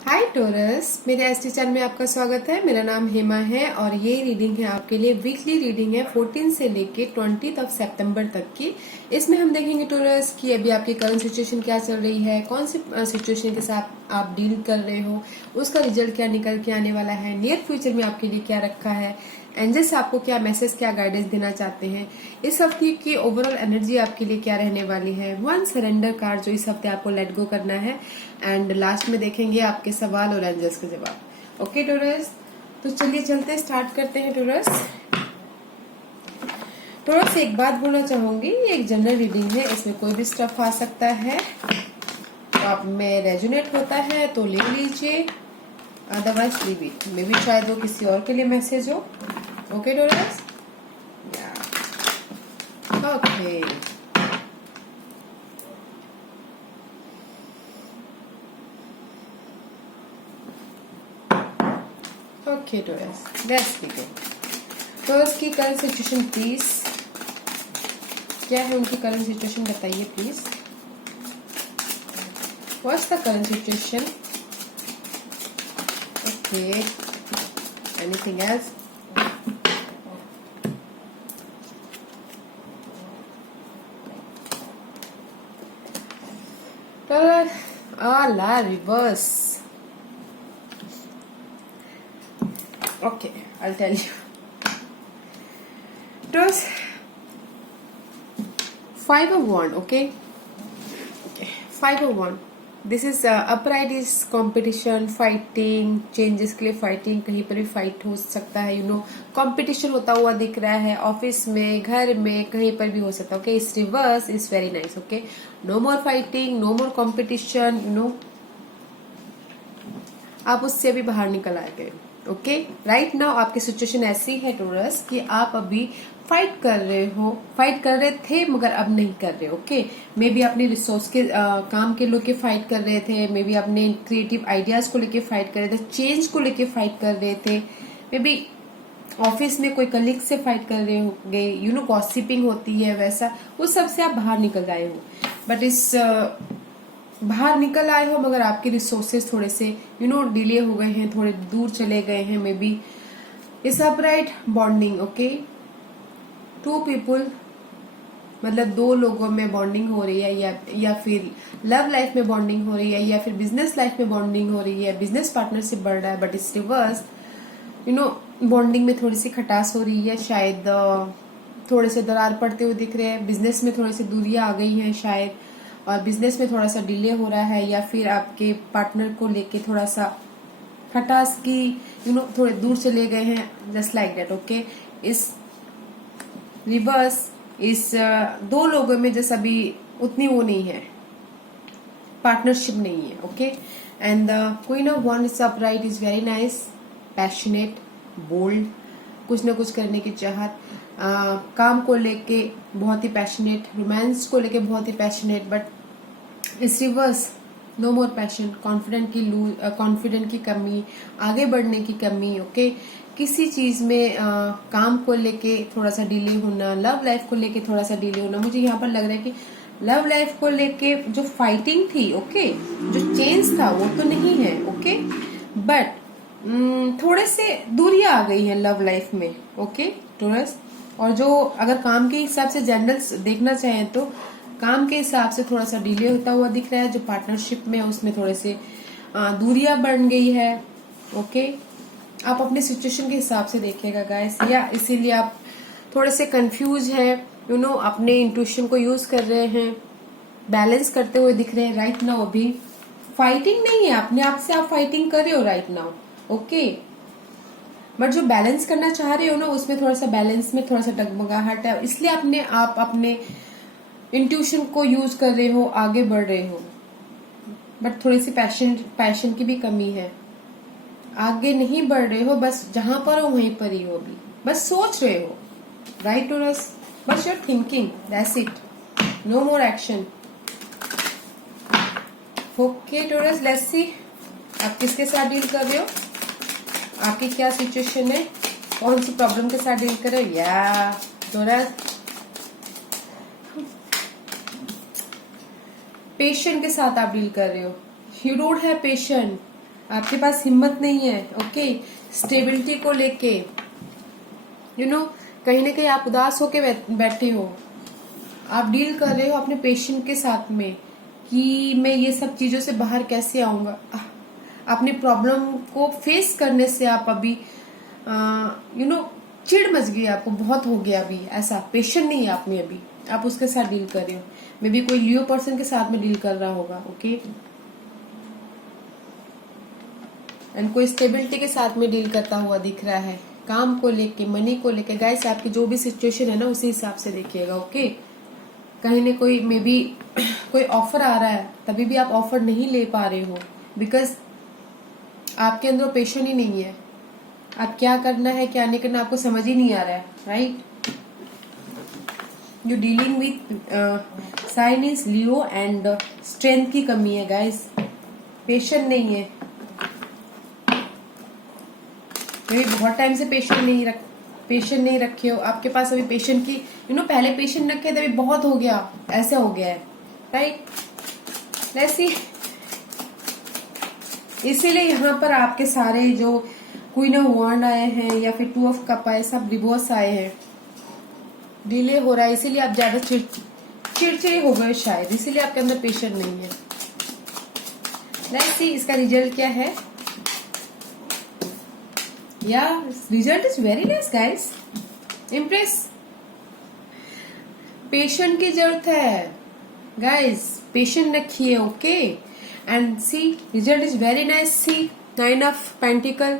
हाय torus, मेरे ST channel में आपका स्वागत है। मेरा नाम हेमा है और ये रीडिंग है आपके लिए वीकली रीडिंग है 14 से लेके 20 सितंबर तक की। इसमें हम देखेंगे टोरस कि अभी आपकी करंट सिचुएशन क्या चल रही है, कौन सी सिचुएशन के साथ आप डील कर रहे हो, उसका रिजल्ट क्या निकल के आने वाला है, नियर फ्यूचर में आपके लिए क्या रखा है, एंजल्स आपको क्या मैसेज, क्या गाइडेंस देना चाहते हैं, इस हफ्ते की ओवरऑल एनर्जी आपके लिए क्या रहने वाली है, वन सरेंडर कार्ड जो इस हफ्ते आपको लेट गो करना है, एंड लास्ट में देखेंगे आपके सवाल और एंजल्स के जवाब। ओके टोरस, तो चलिए चलते स्टार्ट करते हैं। टोरस टोरस एक बात बोलना चाहूंगी, ये एक जनरल रीडिंग है, इसमें कोई भी स्टफ आ सकता है, तो आप में रेजोनेट होता है तो ले लीजिए, otherwise leave it. Maybe शायद वो किसी और के लिए मैसेज हो। Okay Taurus, okay okay Taurus, let's begin. Taurus की करंट सिचुएशन प्लीज, क्या है उनकी करंट सिचुएशन बताइए please. What's the current situation? Okay, anything else? ला reverse. Okay, I'll tell you. It was 5 of 1, okay? Okay, 5 of 1. This is upright is competition, fighting, changes के लिए fighting, कहीं पर भी fight हो सकता है, competition होता हुआ दिख रहा है, ऑफिस में, घर में, कहीं पर भी हो सकता है, okay? It's reverse is very nice, okay? No more fighting, no more competition, आप उससे अभी बाहर निकल आए गए। ओके, राइट नाउ आपकी सिचुएशन ऐसी है टोरस कि आप अभी फाइट कर रहे थे मगर अब नहीं कर रहे। ओके, मे बी अपने रिसोर्स के काम के लेके फाइट कर रहे थे, मे बी अपने क्रिएटिव आइडियाज को लेके फाइट कर रहे थे, चेंज को लेके फाइट कर रहे थे, मे बी ऑफिस में कोई कलीग से फाइट कर रहे होंगे, गॉसिपिंग होती है, वैसा वो सब से आप बाहर निकल आए हो। बट इस बाहर निकल आए हो मगर आपके रिसोर्सेज थोड़े से डिले हो गए हैं, थोड़े दूर चले गए हैं, मे बी इस अपराइट बॉन्डिंग। ओके, 2 पीपुल मतलब 2 लोगों में बॉन्डिंग हो रही है, या फिर लव लाइफ में बॉन्डिंग हो रही है, या फिर बिजनेस लाइफ में बॉन्डिंग हो रही है, बिजनेस पार्टनरशिप बढ़ रहा है, बट इट्स रिवर्स। बॉन्डिंग में थोड़ी सी खटास हो रही है, शायद थोड़े से दरार पड़ते हुए दिख रहे हैं, बिजनेस में थोड़ी सी दूरियां आ गई हैं शायद, और बिजनेस में थोड़ा सा डिले हो रहा है, या फिर आपके पार्टनर को लेके थोड़ा सा खटास की थोड़े दूर चले गए हैं, जस्ट लाइक दैट। ओके, इस रिवर्स इस 2 लोगों में जैसे अभी उतनी वो नहीं है, पार्टनरशिप नहीं है। Okay, and the queen of one is upright is very nice, passionate, bold, कुछ ना कुछ करने की चाहत, काम को लेके बहुत ही पैशनेट, रोमांस को लेके बहुत ही पैशनेट, बट इस रिवर्स नो मोर पैशन, कॉन्फिडेंट की कमी, आगे बढ़ने की कमी। ओके, किसी चीज में काम को लेके थोड़ा सा डिले होना, लव लाइफ को लेके थोड़ा सा डिले होना। मुझे यहाँ पर लग रहा है कि लव लाइफ को लेके जो फाइटिंग थी, ओके, जो चेंज था वो तो नहीं है, ओके, बट थोड़े से दूरियां आ गई है लव लाइफ में। ओके टोरस, और जो अगर काम के हिसाब से जनरल देखना चाहें तो काम के हिसाब से थोड़ा सा डिले होता हुआ दिख रहा है, जो पार्टनरशिप में उसमें थोड़े से दूरियां बढ़ गई है। ओके, आप अपने सिचुएशन के हिसाब से देखिएगा गाइस, या इसीलिए आप थोड़े से कंफ्यूज है, अपने इंट्यूशन को यूज कर रहे हैं, बैलेंस करते हुए दिख रहे हैं राइट नाउ। अभी फाइटिंग नहीं है, अपने आप से आप फाइटिंग कर रहे हो राइट नाउ। ओके, बट जो बैलेंस करना चाह रहे हो ना, उसमें थोड़ा सा बैलेंस में थोड़ा सा डगमगाहट है, इसलिए आप अपने इंट्यूशन को यूज कर रहे हो, आगे बढ़ रहे हो, बट थोड़ी सी पैशन की भी कमी है, आगे नहीं बढ़ रहे हो, बस जहां पर हो वहीं पर ही हो, अभी बस सोच रहे हो राइट टोरस, बस you're thinking, that's it, no more action. Okay Taurus, let's see आप किसके साथ डील कर रहे हो, आपकी क्या सिचुएशन है, कौन सी प्रॉब्लम के साथ डील कर रहे हो। या टोरस, पेशेंट के साथ आप डील कर रहे हो, यू डोंट हैव पेशेंट, आपके पास हिम्मत नहीं है, ओके। स्टेबिलिटी को लेके कहीं ना कहीं आप उदास होके बैठे हो। आप डील कर रहे हो अपने पेशेंट के साथ में कि मैं ये सब चीजों से बाहर कैसे आऊंगा। अपनी प्रॉब्लम को फेस करने से आप अभी चिढ़ मच गई आपको, बहुत हो गया अभी, ऐसा पेशेंट नहीं है आप में अभी, आप उसके साथ डील कर रहे हो। मे बी कोई लियो पर्सन के साथ में डील कर रहा होगा, ओके। एंड कोई स्टेबिलिटी के साथ में डील करता हुआ दिख रहा है, काम को लेके, मनी को लेके। गाइस आपकी जो भी सिचुएशन है ना उसी हिसाब से देखिएगा, ओके। कहीं ना कोई मे बी कोई ऑफर आ रहा है, तभी भी आप ऑफर नहीं ले पा रहे हो बिकॉज आपके अंदर पेशेंट ही नहीं है। आप क्या करना है क्या नहीं करना आपको समझ ही नहीं आ रहा है, right. You dealing with sign is Leo and strength की कमी है गाइस, पेशेंट नहीं है। बहुत टाइम से पेशेंट नहीं रखे हो आपके पास अभी पेशेंट की पहले पेशेंट रखे तभी बहुत हो गया, ऐसे हो गया है, राइट। लेट्स सी, इसीलिए यहाँ पर आपके सारे जो क्वीन ऑफ वांड आए हैं या फिर टू ऑफ कप आए, सब रिवर्स आए हैं। डिले हो रहा है इसीलिए आप ज्यादा चिड़चिड़े हो गए शायद, इसीलिए आपके अंदर पेशेंट नहीं है। लेट्स सी इसका रिजल्ट क्या है। या result is very nice guys, impress. Patient की जरूरत है गाइस, पेशेंट रखिए, okay. And see result is very nice. See 9 of pentacle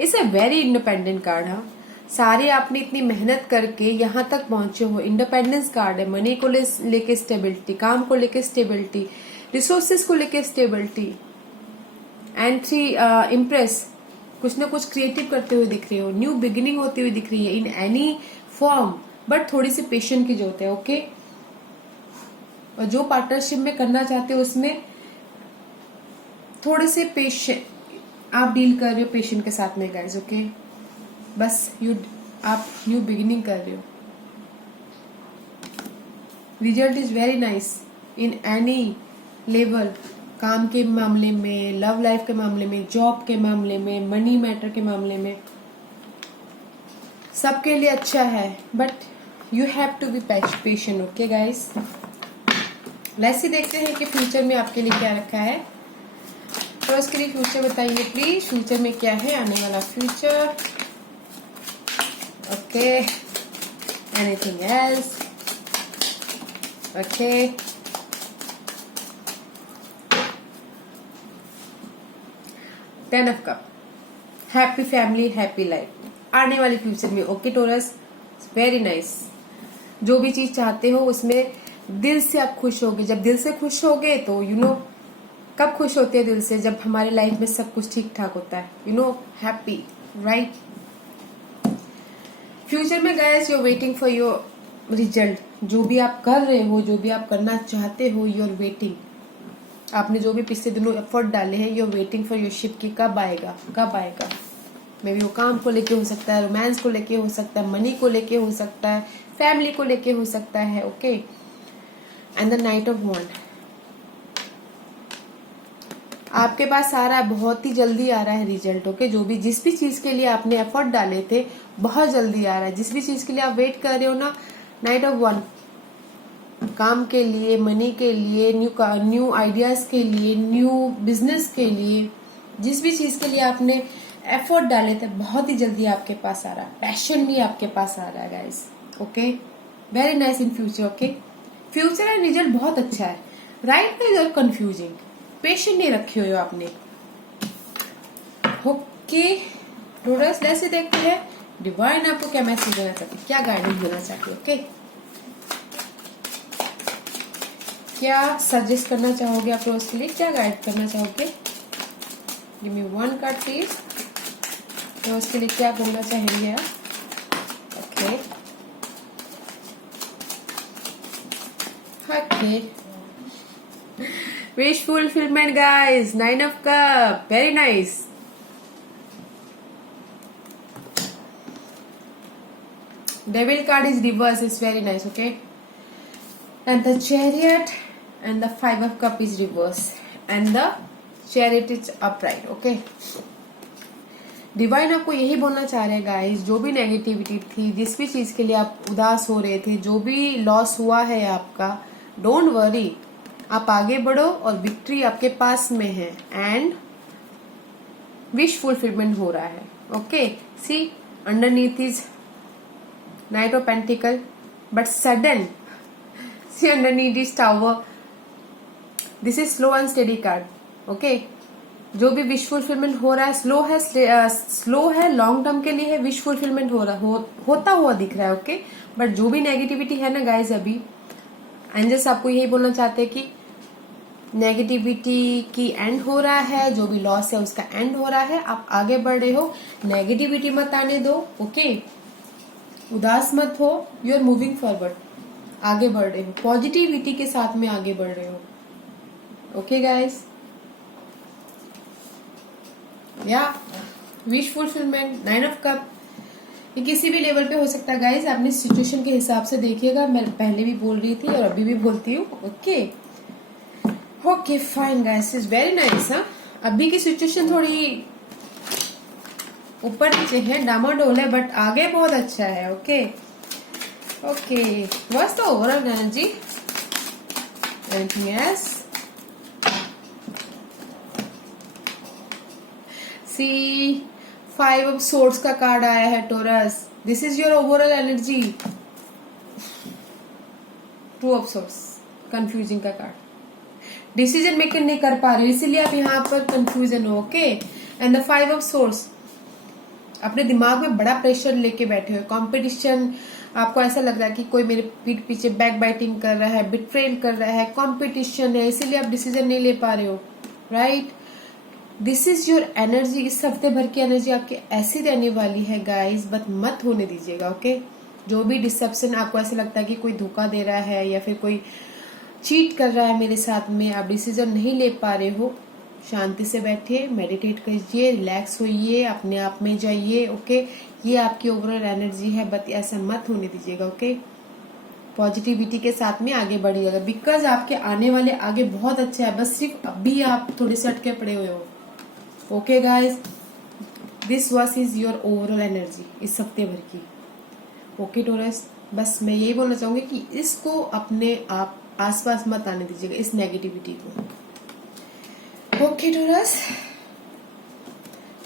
is a very independent card. हाँ, सारे आपने इतनी मेहनत करके यहाँ तक पहुंचे हो। इंडिपेंडेंस कार्ड है, मनी को लेके स्टेबिलिटी, काम को लेके स्टेबिलिटी, रिसोर्सेस को लेके स्टेबिलिटी। एंड 3 इम्प्रेस, कुछ ना कुछ क्रिएटिव करते हुए दिख रहे हो, न्यू बिगिनिंग होती हुई दिख रही है इन एनी फॉर्म, बट थोड़ी सी पेशेंट की जरूरत है, ओके। और जो पार्टनरशिप में करना चाहते हो उसमें थोड़े से पेशेंट आप डील कर रहे हो पेशेंट के साथ में गाइस, ओके। बस आप न्यू बिगिनिंग कर रहे हो। Result is very nice in any level, काम के मामले में, लव लाइफ के मामले में, जॉब के मामले में, मनी मैटर के मामले में, सबके लिए अच्छा है। But you have to be patient, okay guys. Let's see देखते हैं कि फ्यूचर में आपके लिए क्या रखा है। तो इसके लिए फ्यूचर बताइए प्लीज, फ्यूचर में क्या है आने वाला future, okay. Anything else, okay. Ten of cup, happy family, happy life आने वाले फ्यूचर में, ओके टोरस, वेरी नाइस। जो भी चीज चाहते हो उसमें दिल से आप खुश होगे। जब दिल से खुश होगे तो कब खुश होते हैं दिल से, जब हमारे लाइफ में सब कुछ ठीक ठाक होता है, हैप्पी, राइट। फ्यूचर में guys you are waiting for your result. जो भी आप कर रहे हो, जो भी आप करना चाहते हो, यू आर वेटिंग। आपने जो भी पिछले दिनों एफर्ट डाले हैं, you are waiting for your ship की कब आएगा, कब आएगा। मे बी वो काम को लेके हो सकता है, रोमांस को लेके हो सकता है, मनी को लेके हो सकता है, फैमिली को लेके हो सकता है, okay. And the knight of wand आपके पास आ रहा है, बहुत ही जल्दी आ रहा है रिजल्ट, ओके। जो भी जिस भी चीज के लिए आपने एफर्ट डाले थे बहुत जल्दी आ रहा है। जिस भी चीज के लिए आप वेट कर रहे हो ना, नाइट ऑफ वॉन्ड, काम के लिए, मनी के लिए, न्यू आइडियाज के लिए, न्यू बिजनेस के लिए, जिस भी चीज के लिए आपने एफर्ट डाले थे बहुत ही जल्दी आपके पास आ रहा है। पैशन भी आपके पास आ रहा है guys, okay. Very nice in future, okay. Future and result बहुत अच्छा है। Right now you are confusing, patient नहीं रखे हो आपने, ओके। टोरस लेट्स सी देखते हैं डिवाइन आपको क्या मैसेज देना चाहती है, क्या गाइडेंस देना चाहती है, ओके। क्या सजेस्ट करना चाहोगे आप रोज के लिए, क्या गाइड करना चाहोगे। Give me 1 card please. रोज के लिए क्या बोलना चाहेंगे आप, okay, okay. Wish fulfilment guys, 9 of cup, very nice. Devil card is reverse, is very nice, okay. And the Chariot and the 5 of cup is reverse, and the charity upright. Okay, divine आपको यही बोलना चाह रहे हैं guys, जो भी negativity थी, जिस भी चीज के लिए आप उदास हो रहे थे, जो भी लॉस हुआ है आपका, डोंट वरी, आप आगे बढ़ो और विक्ट्री आपके पास में है एंड विश फुलफिलमेंट हो रहा है। Okay, see underneath is knight of pentacle but sudden, see underneath is tower, this is slow and steady card. Okay, जो भी विश फुलफिलमेंट हो रहा है स्लो है, लॉन्ग टर्म के लिए है, विश फुलफिलमेंट होता हुआ दिख रहा है। ओके, बट जो भी नेगेटिविटी है ना गाइज, अभी एंजल्स आपको यही बोलना चाहते हैं कि नेगेटिविटी की एंड हो रहा है, जो भी लॉस है उसका एंड हो रहा है, आप आगे बढ़ रहे हो, नेगेटिविटी मत आने दो। ओके, उदास मत हो, यू आर मूविंग फॉरवर्ड, आगे बढ़ रहे हो, पॉजिटिविटी के साथ में आगे बढ़ रहे हो। ओके गाइज, या विश फुलफिलमेंट, 9 ऑफ कप, ये किसी भी लेवल पे हो सकता है गाइज, अपनी सिचुएशन के हिसाब से देखिएगा। मैं पहले भी बोल रही थी और अभी भी बोलती हूँ। Okay okay fine guys, is very nice. हाँ, अभी की सिचुएशन थोड़ी ऊपर नीचे है, डामाडोल है, बट आगे बहुत अच्छा है। Okay okay, what's the overall energy, anything else? See 5 of swords का कार्ड आया है Taurus, this is your overall energy. 2 of swords, confusing का कार्ड, डिसीजन मेकिंग नहीं कर पा रहे, इसीलिए आप यहाँ पर कंफ्यूजन हो। Okay, and the 5 of source, अपने दिमाग में बड़ा प्रेशर लेके बैठे हो, कंपटीशन, आपको ऐसा लग रहा है कि कोई मेरे पीठ पीछे बैक बाइटिंग कर रहा है, बिट्रेल कर रहा है, कंपटीशन है, इसीलिए आप डिसीजन नहीं ले पा रहे हो। Right, this is your energy. इस हफ्ते भर की एनर्जी आपकी ऐसी रहने वाली है गाइस, बट मत होने दीजिएगा। ओके, जो भी डिसेप्शन आपको ऐसा लगता है कि कोई धोखा दे रहा है या फिर कोई चीट कर रहा है मेरे साथ में, आप डिसीजन नहीं ले पा रहे हो, शांति से बैठिए, मेडिटेट कीजिए, रिलैक्स होइए, अपने आप में जाइए। ओके, ये आपकी ओवरऑल एनर्जी है, बट ऐसा मत होने दीजिएगा। ओके, पॉजिटिविटी के साथ में आगे बढ़िएगा, बिकॉज आपके आने वाले आगे बहुत अच्छे है, बस सिर्फ अभी आप थोड़े से अटके पड़े हुए हो। Okay guys, this was is your overall energy इस हफ्ते भर की। ओके टोरस, बस मैं यही बोलना चाहूंगी कि इसको अपने आप आसपास मत आने दीजिएगा, इस नेगेटिविटी को। Okay Taurus,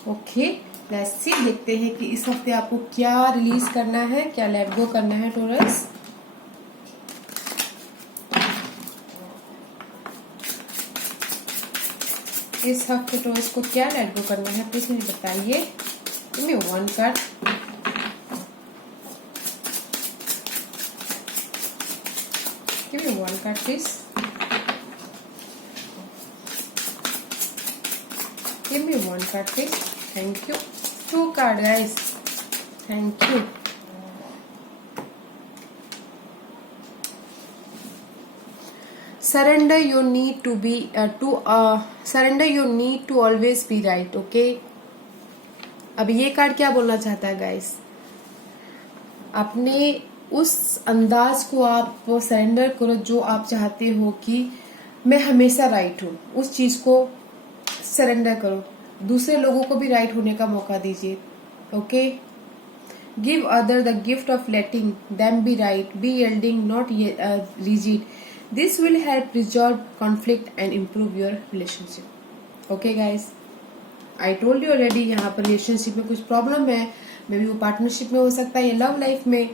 okay let's see, देखते हैं कि इस हफ्ते आपको क्या रिलीज करना है, क्या लेट गो करना है टोरस। इस हफ्ते टोरस को क्या लेट गो करना है, प्लीज मुझे बताइए। Give me 1 card. Give me 1 card, please. Give me 1 card, please. Thank you. 2 card, guys. Thank you. Surrender your need to be surrender your need to always be right. Okay. अब ये card क्या बोलना चाहता है guys, अपने उस अंदाज को आप सरेंडर करो जो आप चाहते हो कि मैं हमेशा राइट हूँ, उस चीज को सरेंडर करो, दूसरे लोगों को भी राइट होने का मौका दीजिए। Okay, give other the gift of letting them be right, be yielding not rigid, this will help resolve conflict and improve your relationship. Okay guys, I told you already, यहाँ पर रिलेशनशिप में कुछ problem है, may be वो partnership में हो सकता है या लव लाइफ में,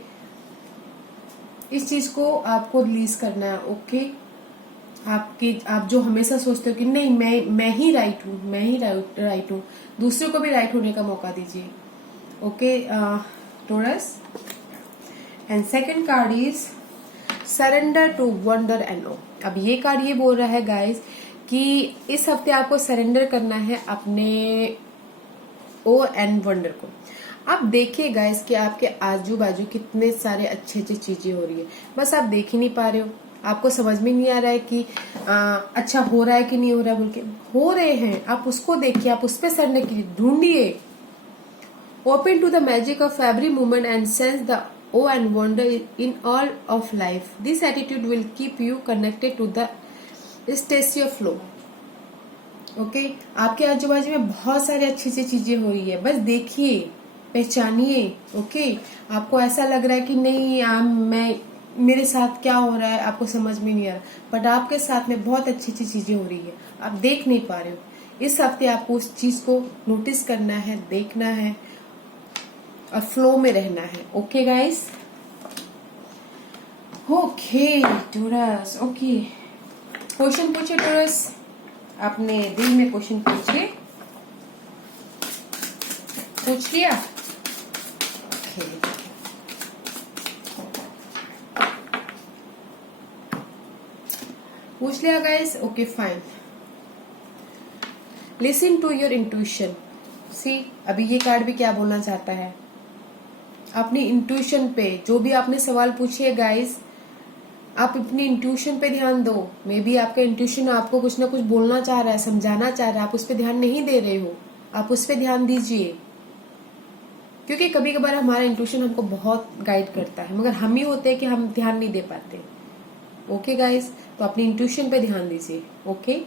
इस चीज को आपको रिलीज करना है। ओके, आप जो हमेशा सोचते हो कि नहीं मैं ही राइट हूँ, मैं ही राइट हूँ, दूसरे को भी राइट होने का मौका दीजिए। Okay Taurus, and second card is surrender to wonder and awe. अब ये कार्ड ये बोल रहा है गाइस कि इस हफ्ते आपको सरेंडर करना है अपने ओ एंड वंडर को। आप देखिए गाइस कि आपके आजू बाजू कितने सारे अच्छे अच्छे चीजें हो रही है, बस आप देख ही नहीं पा रहे हो, आपको समझ में नहीं आ रहा है कि अच्छा हो रहा है कि नहीं हो रहा है, बोल के हो रहे हैं, आप उसको देखिए, आप उस पर सरेंडर कीजिए, ढूंढिए। Open to the magic of every moment and sense the awe and wonder in all of life, this attitude will keep you connected to the state of flow. Okay, आपके आजू बाजू में बहुत सारी अच्छी अच्छी चीजें हो रही है, बस देखिए, पहचानिए। ओके, आपको ऐसा लग रहा है कि नहीं मैं मेरे साथ क्या हो रहा है आपको समझ में नहीं आ रहा, बट आपके साथ में बहुत अच्छी अच्छी चीजें हो रही है, आप देख नहीं पा रहे हो। इस हफ्ते आपको उस चीज को नोटिस करना है, देखना है और फ्लो में रहना है। Okay guys, okay Taurus, okay question पूछे टोरस, अपने दिल में क्वेश्चन पूछिए, पूछ लिया? पूछ लिया guys? Okay fine. Listen to your intuition. See, अभी ये कार्ड भी क्या बोलना चाहता है, अपनी इंट्यूशन पे जो भी आपने सवाल पूछे गाइस, आप अपनी इंट्यूशन पे ध्यान दो। मे बी आपका इंट्यूशन आपको कुछ ना कुछ बोलना चाह रहा है, समझाना चाह रहा है, आप उस पर ध्यान नहीं दे रहे हो, आप उस पर ध्यान दीजिए। क्योंकि कभी कभार हमारा इंट्यूशन हमको बहुत गाइड करता है, मगर हम ही होते हैं कि हम ध्यान नहीं दे पाते। ओके गाइस, तो अपनी इंट्यूशन पे ध्यान दीजिए। ओके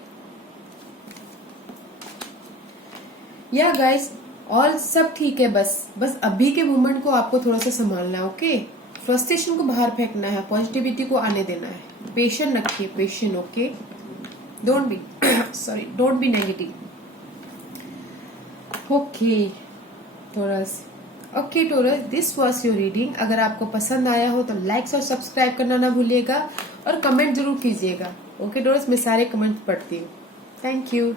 या गाइस, और सब ठीक है, बस अभी के मोमेंट को आपको थोड़ा सा संभालना है। ओके, फ्रस्ट्रेशन को बाहर फेंकना है, पॉजिटिविटी को आने देना है, पेशेंट रखिए, patient. Okay, don't be negative. Okay Taurus, okay Taurus, this was your reading. अगर आपको पसंद आया हो तो लाइक्स और सब्सक्राइब करना ना भूलिएगा और कमेंट जरूर कीजिएगा। ओके टोरस, मैं सारे कमेंट पढ़ती हूँ। Thank you.